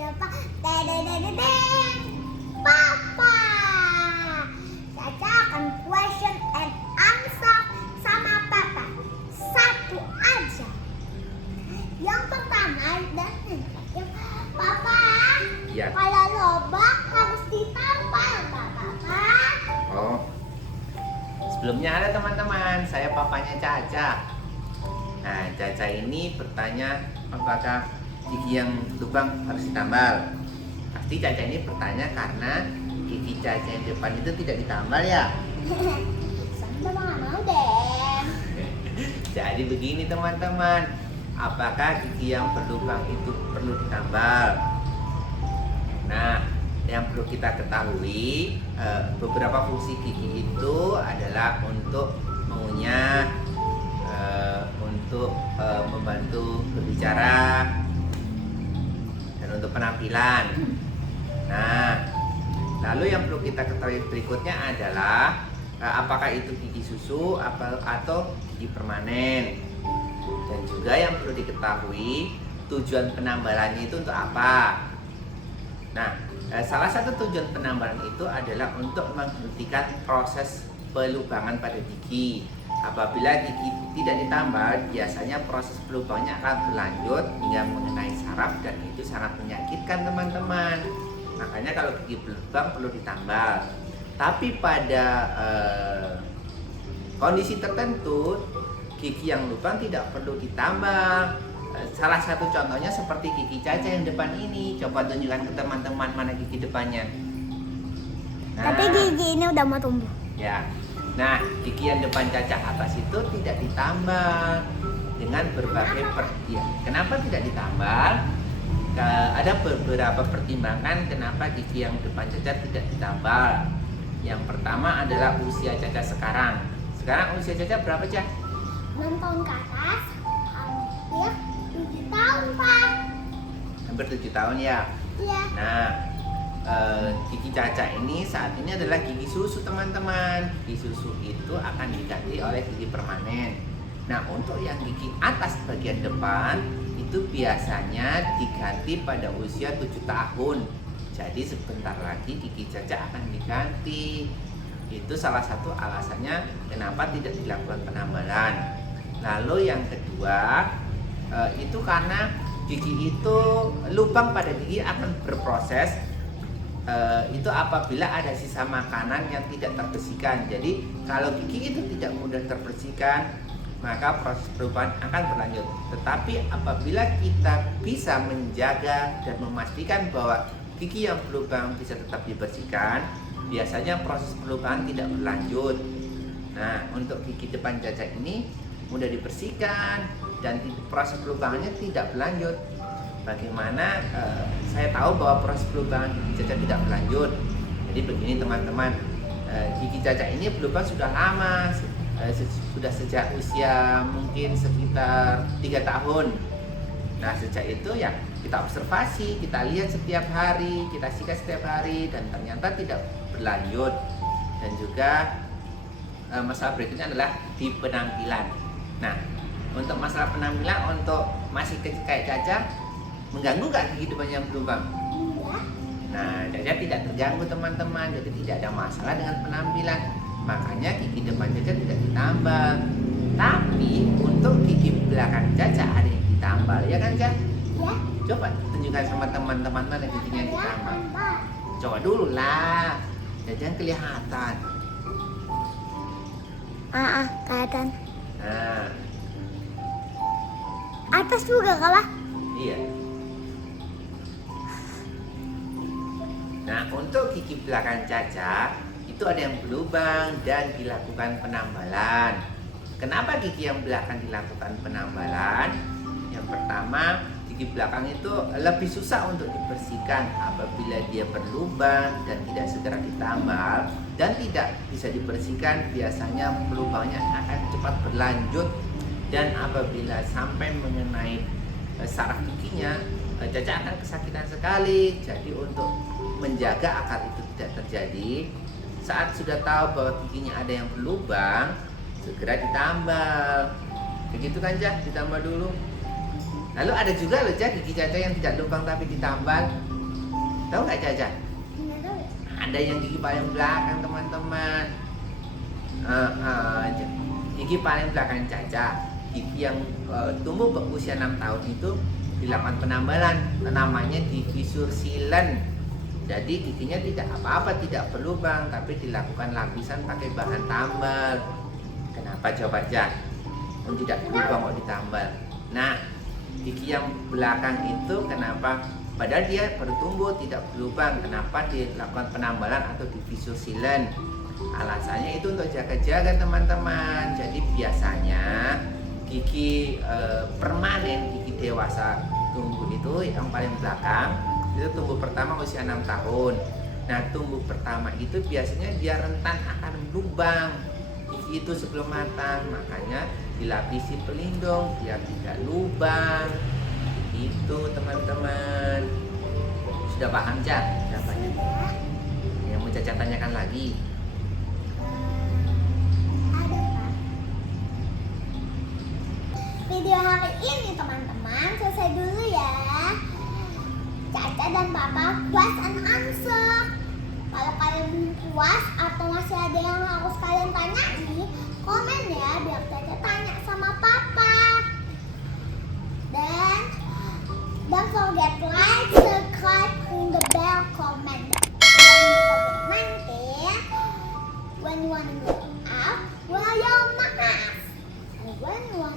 siapa? Dededededeng. Papa. Caca akan question and answer sama Papa. Satu aja. Yang pertama dan yang Papa. Ya. Kalau lobak harus ditampal, Papa. Oh. Sebelumnya ada teman-teman, saya papanya Caca. Nah, Caca ini bertanya apakah gigi yang lubang harus ditambal. Pasti Caca ini bertanya karena gigi Caca yang depan itu tidak ditambal ya. Sama nggak mau deh. Jadi begini teman-teman, apakah gigi yang berlubang itu perlu ditambal? Nah, yang perlu kita ketahui, beberapa fungsi gigi itu adalah untuk mengunyah, untuk membantu berbicara, dan untuk penampilan. Nah, lalu yang perlu kita ketahui berikutnya adalah apakah itu gigi susu atau gigi permanen. Dan juga yang perlu diketahui tujuan penambalannya itu untuk apa. Nah, salah satu tujuan penambalan itu adalah untuk menghentikan proses pelubangan pada gigi. Apabila gigi tidak ditambal, biasanya proses pelubangnya akan berlanjut hingga mengenai saraf dan itu sangat menyakitkan teman-teman. Makanya kalau gigi berlubang perlu ditambal. Tapi pada kondisi tertentu, gigi yang lubang tidak perlu ditambal. Salah satu contohnya seperti gigi Caca yang depan ini. Coba tunjukkan ke teman-teman mana gigi depannya. Nah, Tapi gigi ini udah mau tumbuh. ya. Nah, gigi yang depan Caca atas itu tidak ditambal dengan berbagai Kenapa tidak ditambal? Ada beberapa pertimbangan kenapa gigi yang depan Caca tidak ditambal. Yang pertama adalah usia Caca sekarang. Sekarang usia Caca berapa, Caca? 6 tahun ke atas, hampir 7 tahun, Pak. Hampir 7 tahun ya. Iya. Nah, gigi Caca ini saat ini adalah gigi susu teman-teman. Gigi susu itu akan diganti oleh gigi permanen. Nah, untuk yang gigi atas bagian depan itu biasanya diganti pada usia 7 tahun. Jadi sebentar lagi gigi Caca akan diganti. Itu salah satu alasannya kenapa tidak dilakukan penambalan. Lalu yang kedua, itu karena gigi itu lubang pada gigi akan berproses itu apabila ada sisa makanan yang tidak terbersihkan. Jadi kalau gigi itu tidak mudah terbersihkan, maka proses perubahan akan berlanjut. Tetapi apabila kita bisa menjaga dan memastikan bahwa gigi yang berlubang bisa tetap dibersihkan, biasanya proses perubahan tidak berlanjut. Nah, untuk gigi depan Caca ini mudah dibersihkan dan proses pelubangannya tidak berlanjut. Bagaimana saya tahu bahwa proses pelubangan gigi Caca tidak berlanjut? Jadi begini teman-teman, gigi Caca ini berlubang sudah lama, sudah sejak usia mungkin sekitar 3 tahun. Nah, sejak itu ya kita observasi, kita lihat setiap hari, kita sikat setiap hari dan ternyata tidak berlanjut. Dan juga masalah berikutnya adalah di penampilan. Nah, untuk masalah penampilan untuk masih kecil kayak Caca, mengganggu nggak gigi depan yang berlubang? Iya. Nah, Caca tidak terganggu teman-teman, jadi tidak ada masalah dengan penampilan. Makanya gigi depan Caca tidak ditambal. Tapi untuk gigi belakang Caca ada yang ditambal, ya kan Caca? Iya. Coba tunjukkan sama teman-teman mana giginya yang ditambal. Kelihatan, Pak. Coba dulu lah, jangan kelihatan. Kelihatan. Nah, Atas juga kalah. iya. Nah, untuk gigi belakang Caca itu ada yang berlubang dan dilakukan penambalan. Kenapa gigi yang belakang dilakukan penambalan? Yang pertama, gigi belakang itu lebih susah untuk dibersihkan apabila dia berlubang dan tidak segera ditambal dan tidak bisa dibersihkan, biasanya pelubangnya akan cepat berlanjut dan apabila sampai mengenai saraf giginya, Caca akan kesakitan sekali. Jadi untuk menjaga agar itu tidak terjadi, saat sudah tahu bahwa giginya ada yang berlubang, segera ditambal. Begitu kan, Caca? Ditambal dulu. Lalu ada juga loh, Caca, gigi Caca yang tidak lubang tapi ditambal. Tahu nggak Caca? Nggak tahu ya. Ada yang gigi paling belakang teman-teman. Gigi paling belakang Caca, gigi yang tumbuh berusia 6 tahun itu dilakukan penambalan, namanya divisur silen. Jadi giginya tidak apa-apa, tidak berlubang, tapi dilakukan lapisan pakai bahan tambal. Kenapa coba Caca? Tidak berlubang mau ditambal. Nah, gigi yang belakang itu kenapa? Padahal dia bertumbuh tidak berlubang, kenapa dilakukan penambalan atau divisur silen? Alasannya itu untuk jaga-jaga teman-teman. Jadi biasanya gigi permanen, gigi dewasa tumbuh itu yang paling belakang itu tumbuh pertama usia 6 tahun. Nah, tumbuh pertama itu biasanya dia rentan akan lubang gigi itu sebelum matang, makanya dilapisi pelindung biar tidak lubang. Itu teman-teman. Sudah paham Cak? Jawabannya. Yang mau Caca tanyakan lagi. Ada Pak. Video hari ini teman-teman selesai dulu ya. Caca dan Papa question and answer. Kalau kalian belum puas atau masih ada yang harus kalian tanyai, komen ya biar Caca tanya sama Papa. Dan don't forget like, subscribe, ring the bell, comment. Don't forget nanti when you wanna go out, wear your mask. And when you